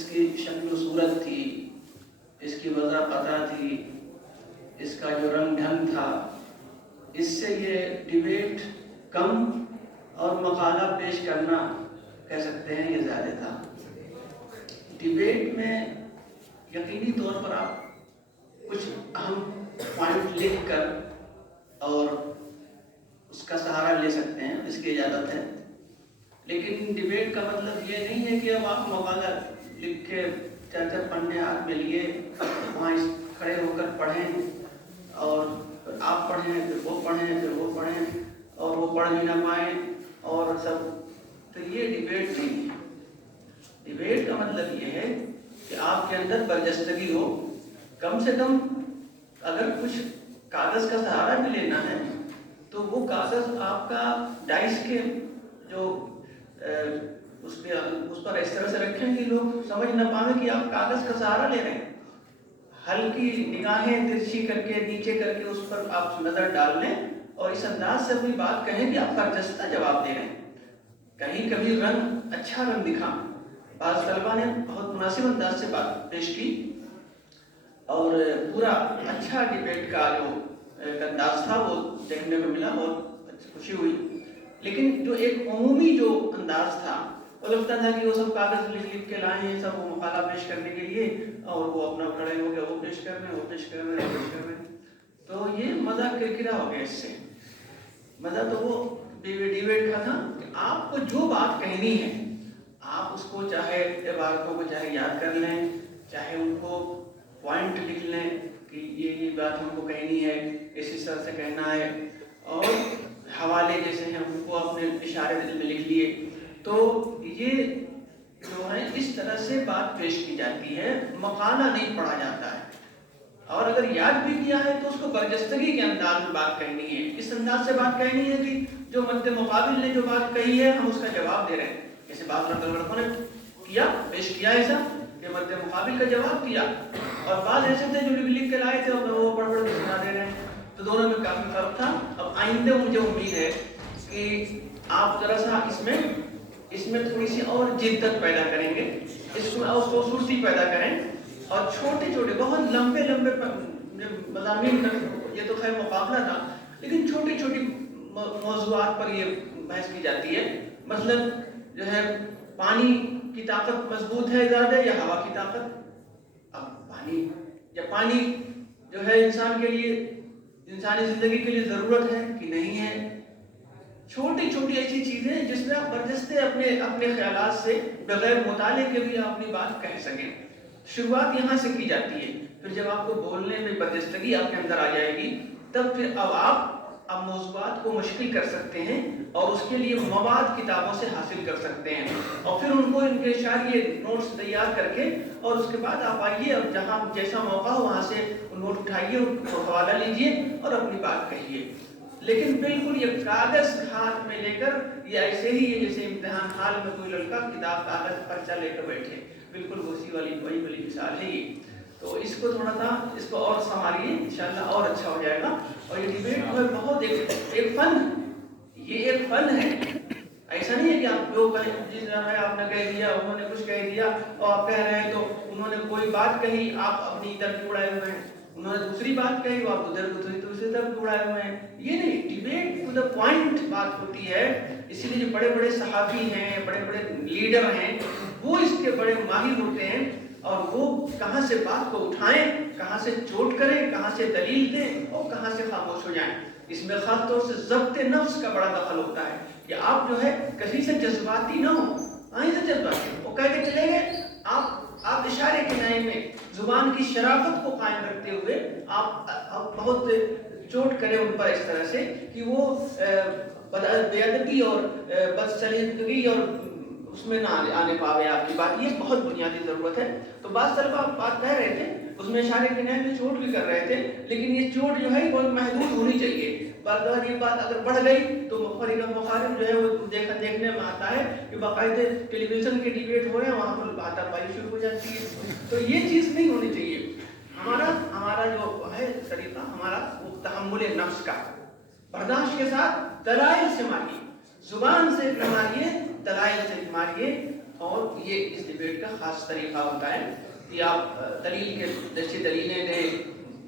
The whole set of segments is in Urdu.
اس کی شکل و صورت تھی، اس کی وضع قطع تھی، اس کا جو رنگ ڈھنگ تھا، اس سے یہ ڈیبیٹ کم اور مقالہ پیش کرنا کہہ سکتے ہیں یہ زیادہ تھا۔ ڈیبیٹ میں یقینی طور پر آپ کچھ اہم پوائنٹ لکھ کر اور اس کا سہارا لے سکتے ہیں، اس کی اجازت ہے، لیکن ڈیبیٹ کا مطلب یہ نہیں ہے کہ اب آپ مقالہ لکھ کے چار پڑھنے ہاتھ میں لیے وہاں کھڑے ہو کر پڑھیں اور آپ پڑھیں پھر وہ پڑھیں پھر وہ پڑھیں اور وہ پڑھ بھی نہ پائیں اور سب، تو یہ ڈیبیٹ نہیں ہے۔ ڈیبیٹ کا مطلب یہ ہے کہ آپ کے اندر برجستگی ہو، کم سے کم اگر کچھ کاغذ کا سہارا بھی لینا ہے تو وہ کاغذ آپ کا ڈائس کے جو اس پر اس طرح سے رکھیں کہ لوگ سمجھ نہ پائیں کہ آپ کاغذ کا سہارا لے رہے ہیں، ہلکی نگاہیں ترچھی کر کے نیچے کر کے اس پر آپ نظر ڈال لیں اور اس انداز سے اپنی بات کہیں کہ آپ برجستہ جواب دے رہے ہیں۔ کہیں کبھی رنگ اچھا رنگ دکھا، بعض طلبہ نے بہت مناسب انداز سے بات پیش کی اور پورا اچھا ڈیبیٹ کا جو انداز تھا وہ دیکھنے کو ملا، بہت خوشی ہوئی، لیکن جو ایک عمومی جو انداز تھا وہ لگتا تھا کہ وہ سب کاغذ لکھ کے لائے ہیں سب وہ مقالہ پیش کرنے کے لیے اور وہ اپنا کھڑے ہو گئے وہ پیش کر رہے ہیں وہ پیش کر رہے ہیں پیش کر رہے ہیں، تو یہ مزہ کرکرا ہو گیا۔ اس سے مزہ تو وہ ڈیبیٹ کا تھا کہ آپ کو جو بات کہنی ہے آپ اس کو چاہے عبارتوں کو چاہے یاد کر لیں، چاہے ان کو پوائنٹ لکھ لیں کہ یہ بات ہم کو کہنی ہے، اس طرح سے کہنا ہے، اور حوالے جیسے ہیں ان کو اپنے اشارے دل میں لکھ لیے، تو یہ جو ہے اس طرح سے بات پیش کی جاتی ہے، مقالہ نہیں پڑھا جاتا ہے، اور اگر یاد بھی کیا ہے تو اس کو برجستگی کے انداز میں بات کہنی ہے، اس انداز سے بات کہنی ہے کہ جو مد مقابل نے جو بات کہی ہے ہم اس کا جواب دے رہے ہیں، جیسے بعض لڑکوں نے کیا پیش کیا ایسا کہ مد مقابل کا جواب دیا، اور بعض ایسے تھے جو لکھ کے لائے تھے اور وہ پڑھ کے سنا دے رہے ہیں، تو دونوں میں کافی فرق تھا۔ اب آئندہ مجھے امید ہے کہ آپ ذرا سا اس میں تھوڑی سی اور جدت پیدا کریں گے، اس میں اور خوبصورتی پیدا کریں، اور چھوٹے چھوٹے بہت لمبے مضامین تک، یہ تو خیر مقابلہ تھا، لیکن چھوٹی چھوٹی موضوعات پر یہ بحث کی جاتی ہے، مثلا جو ہے پانی کی طاقت مضبوط ہے زیادہ یا ہوا کی طاقت؟ اب پانی جو ہے انسان کے لیے، انسانی زندگی کے لیے ضرورت ہے کہ نہیں ہے؟ چھوٹی چھوٹی ایسی چیزیں جس میں آپ برجستے اپنے خیالات سے بغیر مطالعے کے بھی آپ اپنی بات کہہ سکیں، شروعات یہاں سے کی جاتی ہے، پھر جب آپ کو بولنے میں برجستگی آپ کے اندر آ جائے گی تب پھر آپ موضوعات کو مشکل کر سکتے ہیں اور اس کے لیے مواد کتابوں سے حاصل کر سکتے ہیں، اور پھر ان کو ان کے اشاریے نوٹس تیار کر کے اور اس کے بعد آپ آئیے اور جہاں جیسا موقع ہو وہاں سے نوٹ اٹھائیے، ان کو حوالہ لیجئے اور اپنی بات کہیے، لیکن بالکل یہ کاغذ ہاتھ میں لے کر یہ ایسے ہی ہے جیسے امتحان حال میں کوئی لڑکا کتاب کاغذ پرچہ لے کر بیٹھے، بالکل اسی وہی والی مثال ہے یہ۔ تو اس کو تھوڑا سا اس کو اور سنبھالیے، انشاءاللہ اور اچھا ہو جائے گا، اور یہ ڈیبیٹ جو ہے بہت ایک فن، یہ ایک فن ہے، ایسا نہیں ہے کہ آپ لوگ جس طرح آپ نے کہہ دیا انہوں نے کچھ کہہ دیا اور آپ کہہ رہے ہیں تو انہوں نے کوئی بات کہی آپ اپنی طرف اڑائے ہوئے ہیں، انہوں نے دوسری بات کہی وہ آپ ادھر دوسری طرف اڑائے ہوئے ہیں، یہ نہیں، ڈیبیٹ ٹو دا پوائنٹ بات ہوتی ہے، اسی لیے جو بڑے بڑے صحافی ہیں، بڑے بڑے لیڈر ہیں، وہ اس کے بڑے ماہر ہوتے ہیں، اور وہ کہاں سے بات کو اٹھائیں، کہاں سے چوٹ کریں، کہاں سے دلیل دیں اور کہاں سے خاموش ہو جائیں، اس میں خاص طور سے ضبط نفس کا بڑا دخل ہوتا ہے کہ آپ جو ہے کہیں سے جذباتی نہ ہو، کہیں سے جذباتی وہ کہہ کے چلیں گے، آپ اشارے کے نئے میں زبان کی شرافت کو قائم رکھتے ہوئے آپ بہت چوٹ کریں ان پر اس طرح سے کہ وہ بے ادبی اور بدسلیقگی اور اس میں نہ آنے پاوے آپ کی بات، یہ بہت بنیادی ضرورت ہے۔ تو بعض طلبہ بات کہہ رہے تھے اس میں اشارے کے نئے میں چوٹ بھی کر رہے تھے، لیکن یہ چوٹ جو ہے بہت محدود ہونی چاہیے، بعض یہ بات اگر بڑھ گئی تو مخالف جو ہے وہ دیکھنے میں آتا ہے کہ باقاعدہ ٹیلی ویژن کے ڈیبیٹ ہو رہے ہیں وہاں پر باتیں پائی شروع ہو جاتی ہے، تو یہ چیز نہیں ہونی چاہیے۔ ہمارا جو ہے طریقہ ہمارا وہ تحمل نفس کا، برداشت کے ساتھ دلائل سے ماریے، زبان سے ماریے، دلائل سے ماریے، اور یہ اس ڈیبیٹ کا خاص طریقہ ہوتا ہے کہ آپ دلیل کے اچھی دلیلیں دیں،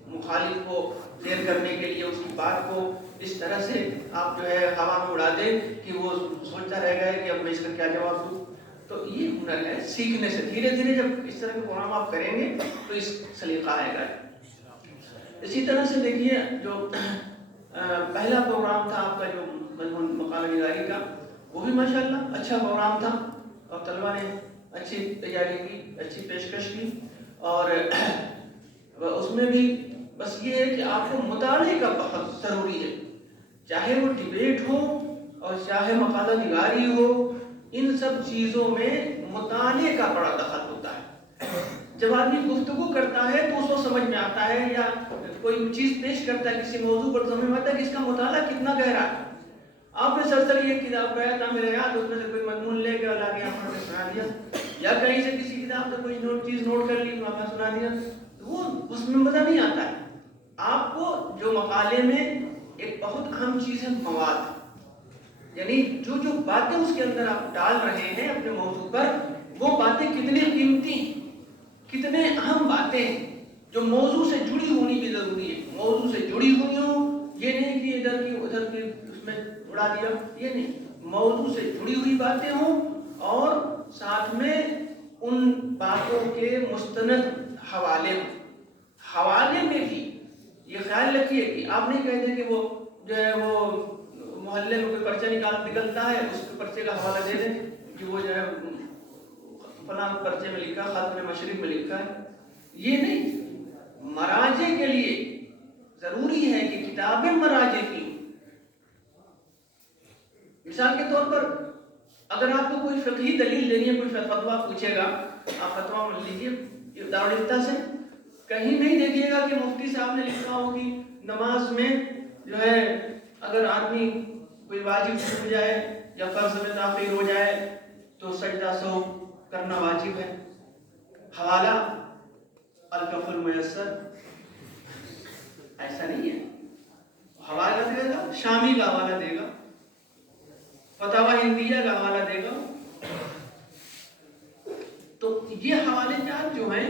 مخالف کو کلیئر کرنے کے لیے اس کی بات کو اس طرح سے آپ جو ہے ہوا میں اڑا دیں کہ وہ سوچتا رہ گیا کہ اب میں اس کا کیا جواب دوں. تو یہ ہنر ہے سیکھنے سے. دھیرے دھیرے جب اس طرح کے پروگرام آپ کریں گے تو اس سلیقہ آئے گا. اسی طرح سے دیکھیے جو پہلا پروگرام تھا آپ کا جو مقالہ نگاری کا، وہ بھی ماشاءاللہ اچھا پروگرام تھا اور طلبہ نے اچھی تیاری کی، اچھی پیشکش کی. اور اس میں بھی بس یہ ہے کہ آپ کو مطالعے کا بہت ضروری ہے، چاہے وہ ڈیبیٹ ہو اور چاہے مقالہ نگاری ہو، ان سب چیزوں میں مطالعے کا بڑا دخل ہوتا ہے. جب آدمی گفتگو کرتا ہے تو اس کو سمجھ میں آتا ہے، یا کوئی چیز پیش کرتا ہے کسی موضوع پر، سمجھ میں آتا ہے کہ اس کا مطالعہ کتنا گہرا ہے. آپ نے سرسری ایک کتاب پڑھا تھا میرے یاد، اس میں سے کوئی مضمون لے کے لا کے آپ نے سنا دیا، یا کہیں سے کسی کتاب سے کوئی چیز نوٹ کر لی آپ نے سنا دیا، تو وہ اس میں مزہ نہیں آتا ہے. آپ کو جو مقالے میں ایک بہت اہم چیز ہے مواد، یعنی جو جو باتیں اس کے اندر آپ ڈال رہے ہیں اپنے موضوع پر، وہ باتیں کتنی قیمتی، کتنے اہم باتیں جو موضوع سے جڑی ہونی بھی ضروری ہے. موضوع سے جڑی ہوئی ہوں، یہ نہیں کہ ادھر کی ادھر کی اس میں اڑا دیا، یہ نہیں. موضوع سے جڑی ہوئی باتیں ہوں اور ساتھ میں ان باتوں کے مستند حوالے ہوں. حوالے میں بھی یہ خیال رکھیے کہ آپ نہیں کہتے کہ وہ جو ہے وہ محلے میں کوئی پرچہ نکلتا ہے، اس کے پرچے کا حوالہ دے دیں کہ وہ جو ہے فلاں پرچے میں لکھا، خط مشرق میں لکھا ہے. یہ نہیں. مراجع کے لیے ضروری ہے کہ کتابیں مراجع کی. مثال کے طور پر اگر آپ کو کوئی فقہی دلیل دینی ہے، کوئی فتویٰ پوچھے گا، آپ فتویٰ لیجیے دارالفتہ سے، کہیں نہیں دیکھیے گا کہ مفتی صاحب نے لکھا ہو کہ نماز میں جو ہے اگر آدمی کوئی واجب چھوٹ جائے یا فرض میں تاخیر ہو جائے تو سجدہ سہو کرنا واجب ہے. حوالہ الکف المیسر، ایسا نہیں ہے. حوالہ دے گا، شامی کا حوالہ دے گا، فتاوی ہندیہ کا حوالہ دے گا. تو یہ حوالے جات جو ہیں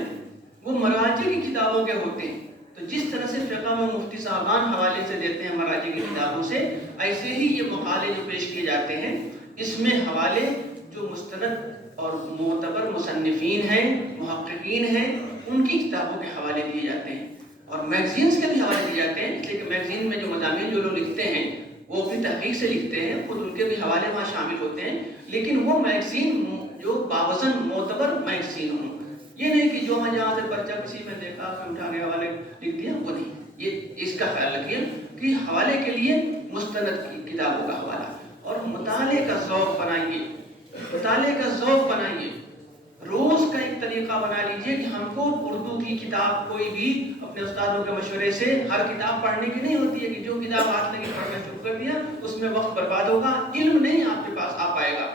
وہ مراجع کی کتابوں کے ہوتے ہیں. تو جس طرح سے فقہ میں مفتی صاحبان حوالے سے دیتے ہیں مراجع کی کتابوں سے، ایسے ہی یہ مقالے جو پیش کیے جاتے ہیں اس میں حوالے جو مستند اور معتبر مصنفین ہیں، محققین ہیں، ان کی کتابوں کے حوالے دیے جاتے ہیں. اور میگزینز کے بھی حوالے دیے جاتے ہیں، اس لیے کہ میگزین میں جو مضامین جو لوگ لکھتے ہیں وہ اپنی تحقیق سے لکھتے ہیں، خود ان کے بھی حوالے وہاں شامل ہوتے ہیں. لیکن وہ میگزین جو باوزن معتبر میگزین ہوں، یہ نہیں کہ جو ہاں جہاں سے پرچہ کسی میں دیکھا کوئی اٹھا کے حوالے لکھ دیا، وہ نہیں. یہ اس کا خیال رکھیے کہ حوالے کے لیے مستند کی کتابوں کا حوالہ. اور مطالعے کا ذوق بنائیے، مطالعے کا ذوق بنائیے. روز کا ایک طریقہ بنا لیجئے کہ ہم کو اردو کی کتاب کوئی بھی اپنے استادوں کے مشورے سے، ہر کتاب پڑھنے کی نہیں ہوتی ہے کہ جو کتاب ہاتھ لگی پڑھنا شروع کر دیا اس میں وقت برباد ہوگا، علم نہیں آپ کے پاس آ پائے گا.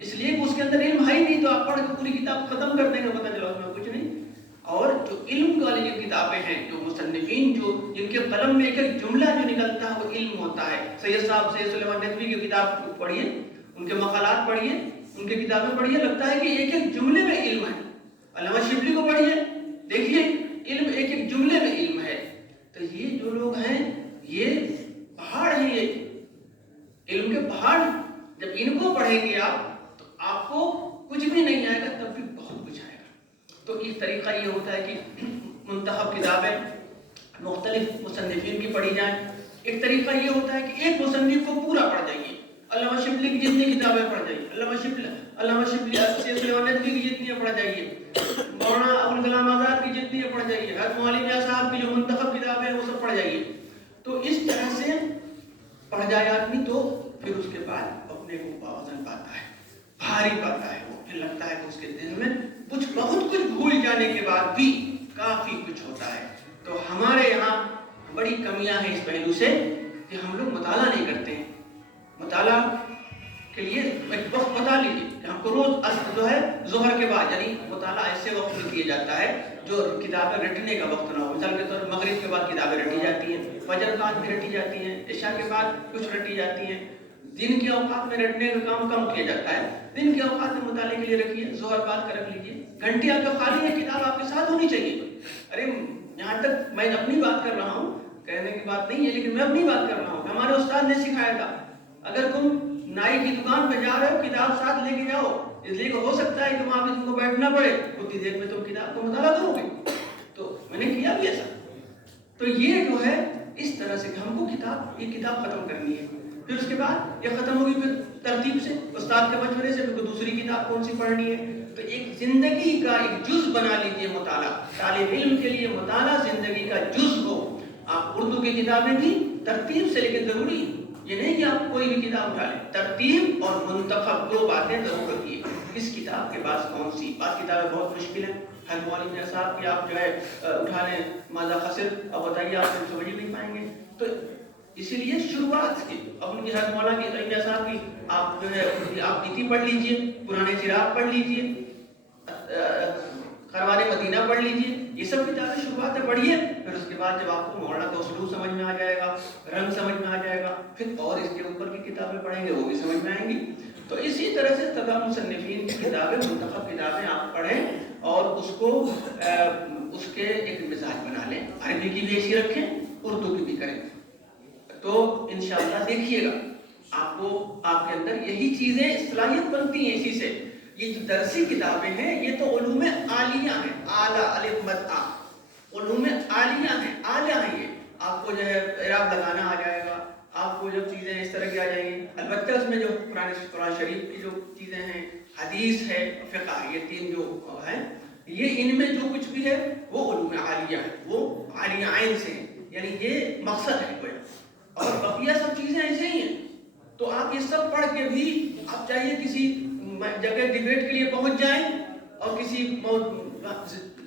اس لیے کہ اس کے اندر علم ہے ہی نہیں، تو آپ پڑھ کے پوری کتاب ختم کر دیں گے، پتہ چلا اس میں کچھ نہیں. اور جو علم والی جو کتابیں ہیں، جو مصنفین جو جن کے قلم میں ایک ایک جملہ جو نکلتا ہے وہ علم ہوتا ہے. سید صاحب سید سلیمان ندوی کی کتاب پڑھیے، ان کے مقالات پڑھیے، ان کی کتابیں پڑھیے، لگتا ہے کہ ایک ایک جملے میں علم ہے. علامہ شبلی کو پڑھیے، دیکھیے علم ایک ایک جملے میں علم ہے. تو یہ جو لوگ ہیں یہ پہاڑ ہیں، یہ علم کے پہاڑ. جب ان کو پڑھیں گے آپ تو آپ کو کچھ بھی نہیں آئے گا، تب بھی بہت کچھ آئے گا. تو ایک طریقہ یہ ہوتا ہے کہ منتخب کتابیں مختلف مصنفین کی پڑھی جائیں. ایک طریقہ یہ ہوتا ہے کہ ایک مصنف کو پورا پڑھ جائیے. علامہ شبلی کی جتنی کتابیں پڑھ جائیے، علامہ شبلی سید سلیمان ندوی کی جتنی پڑھ جائیے، مولانا ابوالکلام آزاد کی جتنی پڑھ جائیے، حضرت مولانا میاں صاحب کی جو منتخب کتابیں ہیں وہ سب پڑھ جائیے. تو اس طرح سے پڑھ جائے آدمی تو پھر اس کے بعد اپنے کو باوزن پاتا ہے، بھاری پاتا ہے. وہ پھر لگتا ہے کہ اس کے دل میں بہت کچھ بھول جانے کے بعد بھی کافی کچھ ہوتا ہے. تو ہمارے یہاں بڑی کمیاں ہیں اس پہلو سے کہ ہم لوگ مطالعہ نہیں کرتے ہیں. مطالعہ کے لیے ایک وقت بتا لیجیے کہ ہم کو روز جو ہے ظہر کے بعد، یعنی مطالعہ ایسے وقت میں کیا جاتا ہے جو کتابیں رٹنے کا وقت نہ ہو. مثال کے طور پر مغرب کے بعد کتابیں رٹی جاتی ہیں، فجر بعد بھی رٹی جاتی ہیں، عشاء کے بعد کچھ رٹی جاتی ہیں. دن کے اوقات میں رٹنے کا کام کم کیا جاتا ہے. دن کے اوقات میں مطالعے کے لیے رکھیے، ظہر بعد کا رکھ لیجیے، گھنٹے آپ کا خالی ہے، کتاب آپ کے ساتھ ہونی چاہیے۔ ارے یہاں تک میں اپنی بات کر رہا ہوں، کہنے کی بات نہیں ہے، لیکن میں اپنی بات کر رہا ہوں، ہمارے استاد نے سکھایا تھا اگر تم نائی کی دکان پہ جا رہے ہو کتاب ساتھ لے کے جاؤ، اس لیے کہ ہو سکتا ہے کہ وہاں بھی تم کو بیٹھنا پڑے، اتنی دیر میں تم کتاب کو مطالعہ کرو گے۔ تو میں نے کیا بھی ایسا۔ تو یہ جو ہے اس طرح سے کہ ہم کو یہ کتاب ختم کرنی ہے، پھر اس کے بعد یہ ختم ہوگی، پھر ترتیب سے استاد کے مشورے سے پھر دوسری کتاب کون سی پڑھنی ہے۔ تو ایک زندگی کا ایک جز بنا لیجیے مطالعہ، طالب علم کے لیے مطالعہ زندگی کا جز ہو۔ آپ اردو کی کتابیں بھی ترتیب سے، لیکن ضروری یہ نہیں کہ آپ کوئی بھی کتاب اٹھا لیں، ترتیب اور منتخب دو باتیں ضرور رکھیے، کس کتاب کے پاس کون سی۔ بعض کتابیں بہت مشکل ہیں، ہر مولوی میاں صاحب کی آپ جو ہے اٹھا لیں ماذا خسر، اب بتائیے آپ سمجھ نہیں پائیں گے۔ تو اسی لیے شروعات کی اب ان کی ہر مولا کی میاں صاحب کی آپ جو ہے آپ نیتی پڑھ لیجئے، پرانے چراغ پڑھ لیجئے، خروار مدینہ پڑھ لیجئے، یہ سب کتابیں شروعات میں پڑھیے۔ پھر اس کے بعد جب آپ کو مولانا کا اسلوب سمجھ میں آ جائے گا، رنگ سمجھ میں آ جائے گا، پھر اور اس کے اوپر کی کتابیں پڑھیں گے وہ بھی سمجھ میں آئیں گی۔ تو اسی طرح سے تمام مصنفین کی کتابیں، منتخب کتابیں آپ پڑھیں اور اس کو اس کے ایک مزاج بنا لیں، عربی کی بھی ایسی رکھیں، اردو کی بھی کریں، تو انشاءاللہ دیکھیے گا آپ کو آپ کے اندر یہی چیزیں صلاحیت بنتی ہیں۔ اسی سے یہ جو درسی کتابیں ہیں یہ تو علوم عالیہ ہیں، اعلیٰ الف مد آ، علوم عالیہ ہیں، اعلیٰ ہیں۔ یہ آپ کو جو ہے اعراب لگانا آ جائے گا، آپ کو جب چیزیں اس طرح کی آ جائیں گی، البتہ اس میں جو قرآن شریف کی جو چیزیں ہیں، حدیث ہے، فقہ، یہ تین جو ہیں، یہ ان میں جو کچھ بھی ہے وہ علوم عالیہ ہے، وہ عالیہ عین سے ہیں، یعنی یہ مقصد ہے کوئی، اور بقیہ سب چیزیں ایسے ہی ہیں۔ تو آپ یہ سب پڑھ کے بھی آپ چاہیے کسی جگہ ڈیبیٹ کے لیے پہنچ جائیں اور کسی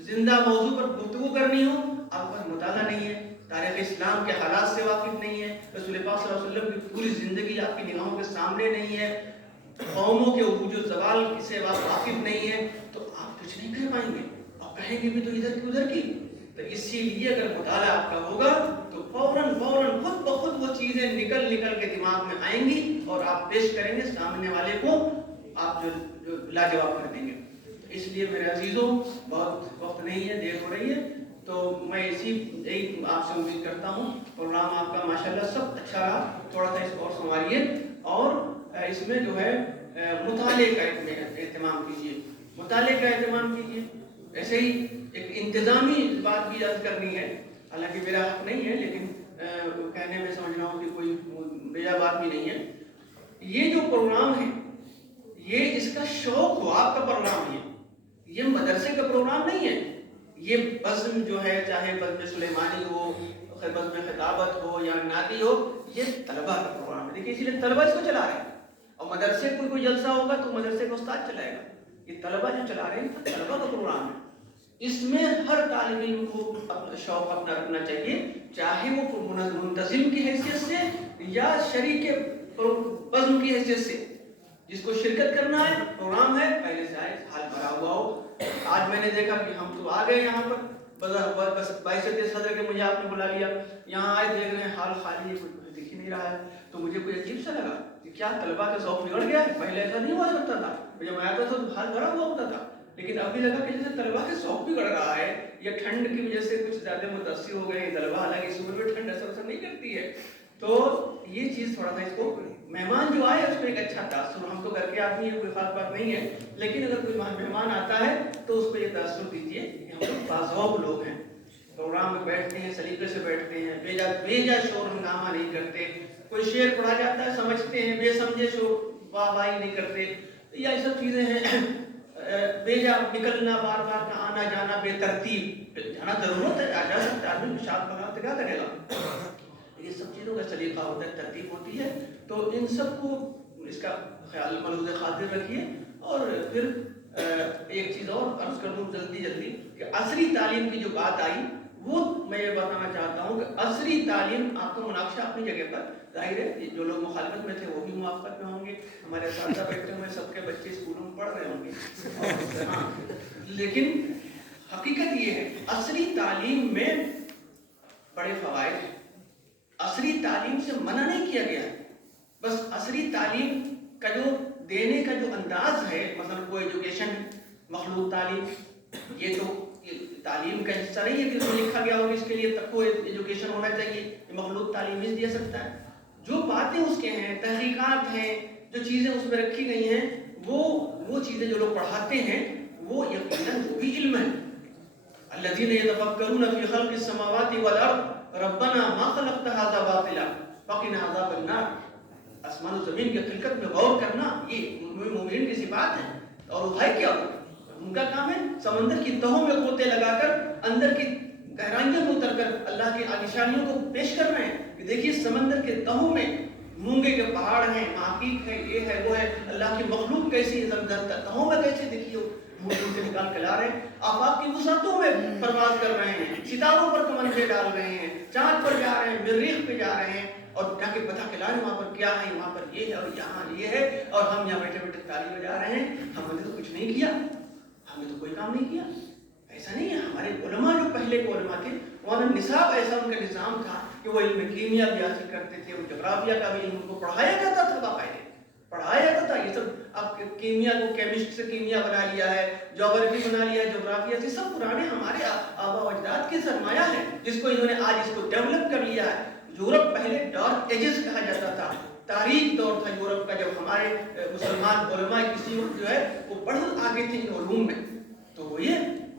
زندہ موضوع پر گفتگو کرنی ہو، آپ کا مطالعہ نہیں ہے، تاریخ اسلام کے حالات سے واقف نہیں ہے، رسول پاک صلی اللہ علیہ وسلم کی پوری زندگی آپ کی نگاہوں کے سامنے نہیں ہے، قوموں کے عروج و زوال سے واقف نہیں ہے، تو آپ کچھ نہیں کہہ پائیں گے، آپ کہیں گے بھی تو ادھر کی ادھر کی۔ تو اسی لیے اگر مطالعہ آپ کا ہوگا تو فوراً خود بخود وہ چیزیں نکل کے دماغ میں آئیں گی اور آپ پیش کریں گے سامنے والے کو، آپ جو لاجواب کر دیں گے۔ اس لیے میرے عزیزوں بہت وقت نہیں ہے، دیر ہو رہی ہے، تو میں یہی آپ سے امید کرتا ہوں پروگرام آپ کا ماشاءاللہ سب اچھا رہا، تھوڑا سا اس کو اور سنواریے اور اس میں جو ہے مطالعے کا اہتمام کیجیے، مطالعے کا اہتمام کیجیے۔ ایسے ہی ایک انتظامی بات بھی عرض کرنی ہے، حالانکہ میرا حق نہیں ہے، لیکن کہنے میں سمجھ رہا ہوں کہ کوئی بیجا بات بھی نہیں ہے۔ یہ جو پروگرام ہے یہ اس کا شوق ہو، آپ کا پروگرام ہے، یہ مدرسے کا پروگرام نہیں ہے۔ یہ بزم جو ہے، چاہے بزم سلیمانی ہو، بزم خطابت ہو یا نعتی ہو، یہ طلبہ کا پروگرام ہے۔ دیکھیے اسی لیے طلبہ اس کو چلا رہے ہیں، اور مدرسے کوئی جلسہ ہوگا تو مدرسے کا استاد چلائے گا، یہ طلبہ جو چلا رہے ہیں طلبہ کا پروگرام ہے۔ اس میں ہر طالب علم کو اپنا شوق اپنا رکھنا چاہیے، چاہے وہ منتظم کی حیثیت سے یا شریک بزم کی حیثیت سے، جس کو شرکت کرنا ہے پروگرام ہے پہلے سے آئے حال بھرا ہوا ہو۔ آج میں نے دیکھا کہ ہم تو آ گئے یہاں پر بس 22 صدر کے مجھے آپ نے بلا لیا، یہاں آئے دیکھ رہے ہیں حال خالی ہے، کوئی دکھ ہی نہیں رہا ہے، تو مجھے کوئی عجیب سا لگا کہ کیا طلبہ کا ذوق بگڑ گیا ہے؟ پہلے ایسا نہیں ہوا کرتا تھا، جب میں آتا تھا تو حال بھرا ہوا ہوتا تھا، لیکن ابھی لگا کہ جیسے طلبہ کے ذوق بگڑ رہا ہے یا ٹھنڈ کی وجہ سے کچھ زیادہ متاثر ہو گئے ہیں طلبہ، حالانکہ اس عمر میں ٹھنڈ اثر نہیں کرتی ہے۔ تو یہ چیز تھوڑا سا اس کو مہمان جو آئے اس میں ایک اچھا تاثر، ہم تو گھر کے آدمی ہیں کوئی خاص بات نہیں ہے، لیکن اگر کوئی مہمان آتا ہے تو اس کو یہ تاثر دیجیے کہ ہم لوگ باذوق لوگ ہیں، پروگرام میں بیٹھتے ہیں، سلیقے سے بیٹھتے ہیں، بیجا شور ہنگامہ نہیں کرتے، کوئی شعر پڑھا جاتا ہے سمجھتے ہیں، بے سمجھے شور واہ واہی نہیں کرتے، یا یہ سب چیزیں ہیں، بیجا نکلنا بار بار کا آنا جانا بے ترتیب، جانا ضرورت ہے، آ جا سکتا ہے آدمی پیشاب بنا تو کیا کرے گا، یہ سب چیزوں کا سلیقہ ہوتا ہے، ترتیب ہوتی ہے، تو ان سب کو اس کا خیال ملحوظ خاطر رکھیے۔ اور پھر ایک چیز اور عرض کر دوں جلدی کہ عصری تعلیم کی جو بات آئی وہ میں یہ بتانا چاہتا ہوں کہ عصری تعلیم آپ کا مناقشہ اپنی جگہ پر ظاہر ہے، جو لوگ مخالفت میں تھے وہ بھی موافقت میں ہوں گے، ہمارے اساتذہ بیٹھے ہوئے سب کے بچے اسکولوں میں پڑھ رہے ہوں گے، لیکن حقیقت یہ ہے عصری تعلیم میں بڑے فوائد ہیں، عصری تعلیم سے منع نہیں کیا گیا، بس عصری تعلیم کا جو دینے کا جو انداز ہے، مثلا کوئی ایجوکیشن مخلوط تعلیم، یہ تو تعلیم کا حصہ نہیں ہے کہ اس میں لکھا گیا اور اس کے لیے کوئی ایجوکیشن ہونا چاہیے، یہ مخلوط تعلیم ہی دے سکتا ہے۔ جو باتیں اس کے ہیں، تحقیقات ہیں، جو چیزیں اس میں رکھی گئی ہیں، وہ چیزیں جو لوگ پڑھاتے ہیں وہ یقیناً وہ بھی علم ہے۔ الذین یتفکرون فی خلق السماوات والارض ربنا ما خلقت هذا باطلا فقنا عذاب النار۔ آسمان و زمین کی خلقت میں غور کرنا یہ مومنین کی صفات ہے۔ اور ہے کیا؟ ان کا کام ہے سمندر کی تہوں میں غوطے لگا کر اندر کی گہرائیوں میں اتر کر اللہ کی نشانیوں کو پیش کر رہے ہیں کہ دیکھیے سمندر کے تہوں میں مونگے کے پہاڑ ہیں، محقیق ہے، یہ ہے وہ ہے، اللہ کی مخلوق کیسی ہے، سمندر تہوں میں کیسے دیکھیے ڈھونڈ کے نکال کے لا رہے ہیں، آفاق کی وسعتوں میں پرواز کر رہے ہیں، ستاروں پر کمندے ڈال رہے ہیں، چاند پر جا رہے ہیں، مریخ پہ جا رہے ہیں، اور جا کے پتہ کھلا رہے ہیں وہاں پر کیا ہے، وہاں پر یہ ہے اور یہاں یہ ہے، اور ہم یہاں بیٹھے بیٹھے تالی بجا رہے ہیں، ہم نے تو کچھ نہیں کیا، ہم نے تو کوئی کام نہیں کیا۔ ایسا نہیں ہے، ہمارے علماء جو پہلے کے علماء تھے وہاں نصاب ایسا ان کا نظام تھا کہ وہ علم کیمیا بھی حاصل کرتے تھے، وہ جغرافیہ کا بھی علم ان کو پڑھایا جاتا تھا، باقاعدہ پڑھایا جاتا تھا۔ یہ سب اب کیمیا کو کیمسٹ سے کیمیا بنا لیا ہے، جغرافی بنا لیا ہے، جغرافیہ سے سب پرانے ہمارے آبا و اجداد کے سرمایہ ہے جس کو انہوں نے آج اس کو ڈیولپ کر لیا ہے۔ یورپ پہلے ڈارک ایجز کہا جاتا تھا، تاریخ دور تھا یورپ کا، جب ہمارے مسلمان علماء کسی وقت جو ہے وہ بڑھ آگے تھے ان علوم میں، تو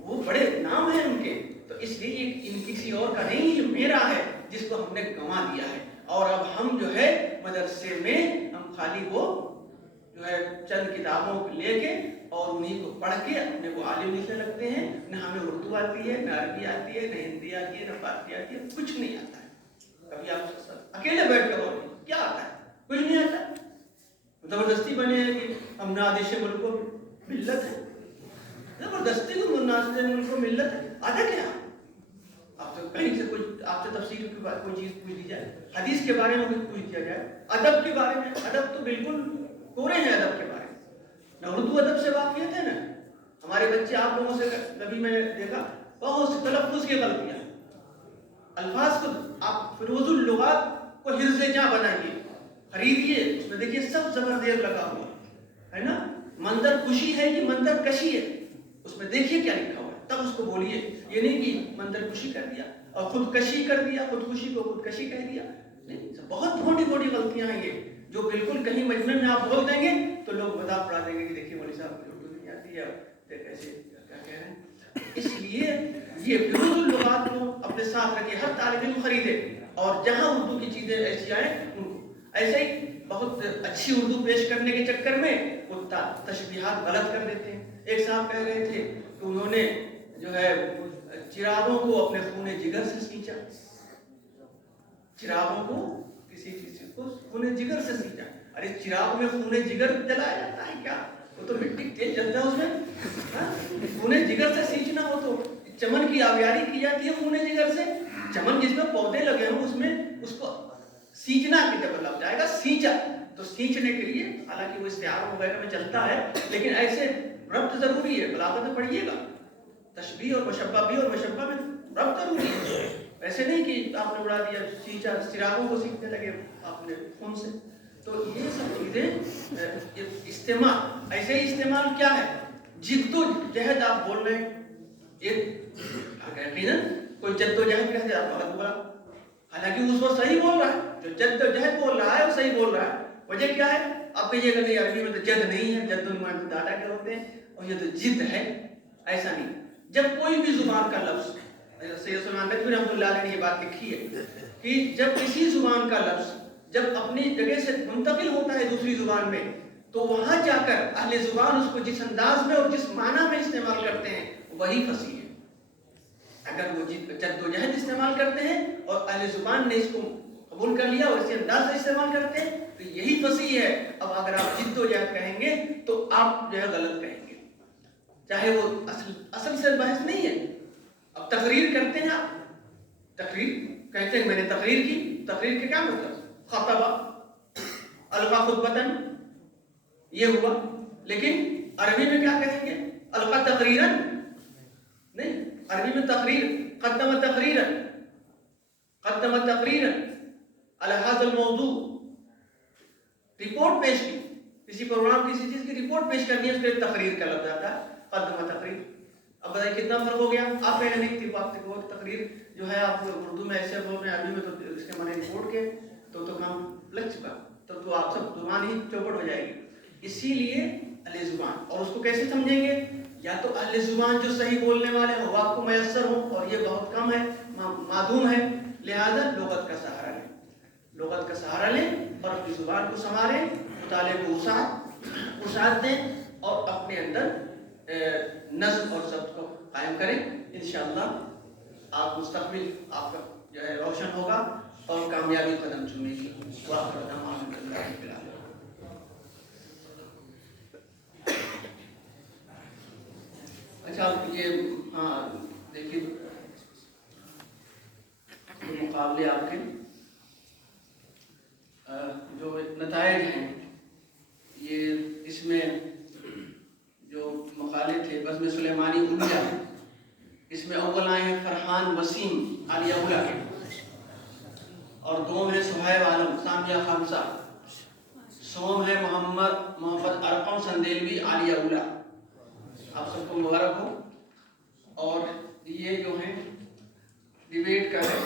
وہ بڑے نام ہیں ان کے، تو اس لیے ان کسی اور کا نہیں، یہ میرا ہے جس کو ہم نے گنوا دیا ہے۔ اور اب ہم جو ہے مدرسے میں ہم خالی وہ جو ہے چند کتابوں کو لے کے اور انہیں کو پڑھ کے اپنے کو عالم لکھنے لگتے ہیں، نہ ہمیں اردو آتی ہے، نہ عربی آتی ہے، نہ ہندی آتی ہے، نہ فارسی آتی ہے، کچھ نہیں آتا ہے۔ کبھی آپ اکیلے بیٹھ کر اور کیا آتا ہے؟ کچھ نہیں آتا ہے۔ زبردستی بنے ہیں کہ ہم نادش ملک و ملت ہے، زبردستی کو نادش ملک و ملت ہے، آتا کیا؟ آپ تو کہیں سے کچھ آپ سے تفسیر کی کوئی چیز پوچھ دی جائے، حدیث کے بارے میں کچھ پوچھ دیا جائے، ادب کے بارے میں، ادب تو بالکل کورے ہیں ادب کے بارے میں، نہ اردو ادب سے واقفیت ہے نا۔ ہمارے بچے آپ لوگوں سے کبھی میں نے دیکھا بہت سی تلفظ کی غلطیاں، الفاظ کو آپ فروز اللغات کو حفظ جاں بنائیے، خریدیے، اس میں دیکھیے سب زبر زیر لگا ہوا ہے نا، منظر کشی ہے کہ منظر کشی ہے، اس میں دیکھیے کیا لکھا ہوا ہے، تب اس کو بولیے، یہ نہیں کہ منظر کشی کر دیا اور خود کشی کر دیا، خود کشی کو خود کشی کہہ دیا، بہت چھوٹی چھوٹی غلطیاں ہیں یہ، جو بالکل کہیں مجمع میں آپ بول دیں گے تو لوگ مذاق اڑا دیں گے کہ دیکھیے مولوی صاحب کو اردو نہیں آتی ہے، کیسے کیا کہہ رہے ہیں۔ اس لیے یہ فروز اللغات کو اپنے ساتھ رکھے، ہر طالب علم خریدے، اور جہاں اردو کی چیزیں ایسی آئیں ان کو ایسے ہی بہت اچھی اردو پیش کرنے کے چکر میں وہ تشبیہات غلط کر دیتے ہیں۔ ایک صاحب کہہ رہے تھے کہ انہوں نے جو ہے چراغوں کو اپنے خون جگر سے سینچا، چراغوں کو کسی چیز کو خون جگر سے سینچا، ارے چراغ میں خون جگر جلایا جاتا ہے کیا؟ وہ تو مٹی تیل جلتا ہے اس میں، خون جگر سے سینچنا ہو تو چمن کی آبیاری کی جاتی ہے خون جگر سے، چمن جس میں پودے لگے ہوں اس میں اس کو سینچنا کہ جب لگ جائے گا سینچا، تو سینچنے کے لیے حالانکہ وہ استعارہ وغیرہ میں چلتا ہے لیکن ایسے ربط ضروری ہے، بلاغت میں پڑھیے گا، تشبیہ اور مشبہ بھی اور مشبہ میں ربط ضروری ہے، ایسے نہیں کہ آپ نے اڑا دیا سینچا، چراغوں کو سینچنے لگے آپ نے خون سے، تو یہ سب چیزیں استعمال، ایسے ہی استعمال کیا ہے، جد و جہد آپ بول رہے ہیں، یقیناً کوئی جد و جہد کہتے ہیں آپ غلط بولا، حالانکہ اس وقت صحیح بول رہا ہے، جو جد و جہد بول رہا ہے وہ صحیح بول رہا ہے، وجہ کیا ہے؟ آپ کہیے گا نہیں عربی میں تو جد نہیں ہے، جد و دادا کے ہوتے ہیں اور یہ تو جد ہے، ایسا نہیں۔ جب کوئی بھی زبان کا لفظ، سید سلمان ندوی رحمۃ اللہ علیہ نے یہ بات لکھی ہے کہ جب کسی زبان کا لفظ جب اپنی جگہ سے منتقل ہوتا ہے دوسری زبان میں تو وہاں جا کر اہل زبان اس کو جس انداز میں اور جس معنی میں استعمال کرتے ہیں وہی فصیح ہے۔ اگر وہ جد و جہد استعمال کرتے ہیں اور اہل زبان نے اس کو قبول کر لیا اور اسی انداز سے استعمال کرتے ہیں تو یہی فصیح ہے۔ اب اگر آپ جد و جہد کہیں گے تو آپ جو ہے غلط کہیں گے، چاہے وہ اصل سے بحث نہیں ہے۔ اب تقریر کرتے ہیں، آپ تقریر کہتے ہیں میں نے تقریر کی، تقریر کے کیا مطلب؟ خطبہ، القا خطبتن، یہ ہوا، لیکن عربی میں کیا کہیں گے؟ القا تقریرن نہیں، عربی میں تقریر، قدم تقریرن، قدم تقریرن علی ھذا الموضوع، رپورٹ پیش کی، کسی پروگرام کسی چیز کی رپورٹ پیش کرنی ہے، اس پہ تقریر کا لفظ آتا ہے، مقدمہ تقریر. اب بتائیے کتنا فرق ہو گیا. آپ پہلے نہیں تھی وہ تقریر جو ہے آپ اردو میں ایسے بول رہے ہیں، عربی میں تو اس کے معنی رپورٹ کے تو کام لگ چکا، تو آپ سب زبان ہی چوپٹ ہو جائے گی. اسی لیے اہل زبان، اور اس کو کیسے سمجھیں گے؟ یا تو اہل زبان جو صحیح بولنے والے ہیں وہ آپ کو میسر ہوں، اور یہ بہت کم ہے، معدوم ہے. لہذا لغت کا سہارا لیں، لغت کا سہارا لیں اور اپنی زبان کو سنواریں، مطالعے کو وسعت دیں اور اپنے اندر نظم اور ضبط کو قائم کریں. انشاءاللہ آپ مستقبل آپ کا جو ہے روشن ہوگا اور کامیابی قدم چومے گی. وآخر دعوانا الحمدللہ رب العالمین. اچھا یہ ہاں دیکھیے مقابلے آپ کے جو نتائج ہیں، یہ اس میں جو مقالے تھے بزم سلیمانی اولیا، اس میں اول آئے ہیں فرحان وسیم عالیہ اولا کے، اور دوم ہے صہیب عالم ثانیہ خامسہ، سوم ہے محمد ارقم سندیلوی عالیہ اولا. آپ سب کو مبارک ہو. اور یہ جو ہیں ڈیبیٹ کا ہے،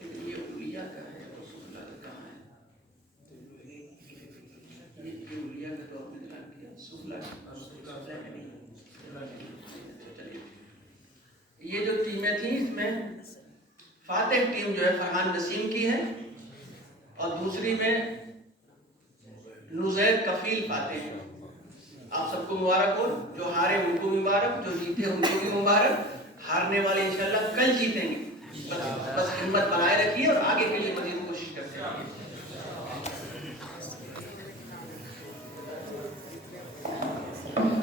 یہ اولیاء کا ہے اور سفلا کا کہاں ہے؟ یہ اولیاء کا تو آپ نے دھیان کیا، سفلا کا نہیں. چلیے یہ جو ٹیمیں تھیں اس میں فاتح ٹیم جو ہے فرحان نسیم کی ہے، اور دوسری میں نزید کفیل فاتح ہے. آپ سب کو مبارک ہو. جو ہارے ان کو مبارک، جو جیتے ان کو بھی مبارک. ہارنے والے انشاءاللہ کل جیتیں گے. بس ہمت بنائے رکھیے اور آگے کے لیے مزید کوشش کرتے ہیں.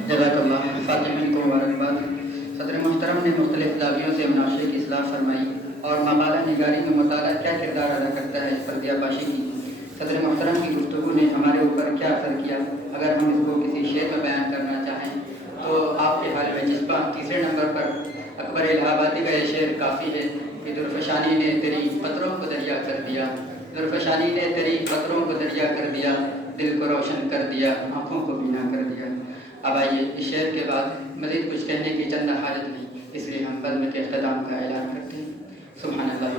جزاک اللہ. فاتحین کو مبارکباد. صدر محترم نے مختلف زاویوں سے مناقشے کی اصلاح فرمائی اور مقالہ نگاری میں مطالعہ کیا کردار ادا کرتا ہے اس پر دیا پاشی کی. صدر محترم کی گفتگو نے ہمارے اوپر کیا اثر کیا؟ اگر ہم اس کو کسی شعر میں بیان کرنا چاہیں تو آپ کے حال میں جذبہ تیسرے نمبر پر اکبر الہ آبادی کا یہ شعر کافی ہے کہ درفشانی نے تیری قطروں کو دریا کر دیا، درفشانی نے تیری قطروں کو دریا کر دیا، دل کو روشن کر دیا، آنکھوں کو بینا کر دیا. اب آئیے اس شعر کے بعد مزید کچھ کہنے کی چند حاجت نہیں، اس لیے ہم بزم کے اختتام کا اعلان کرتے ہیں. سبحان اللہ.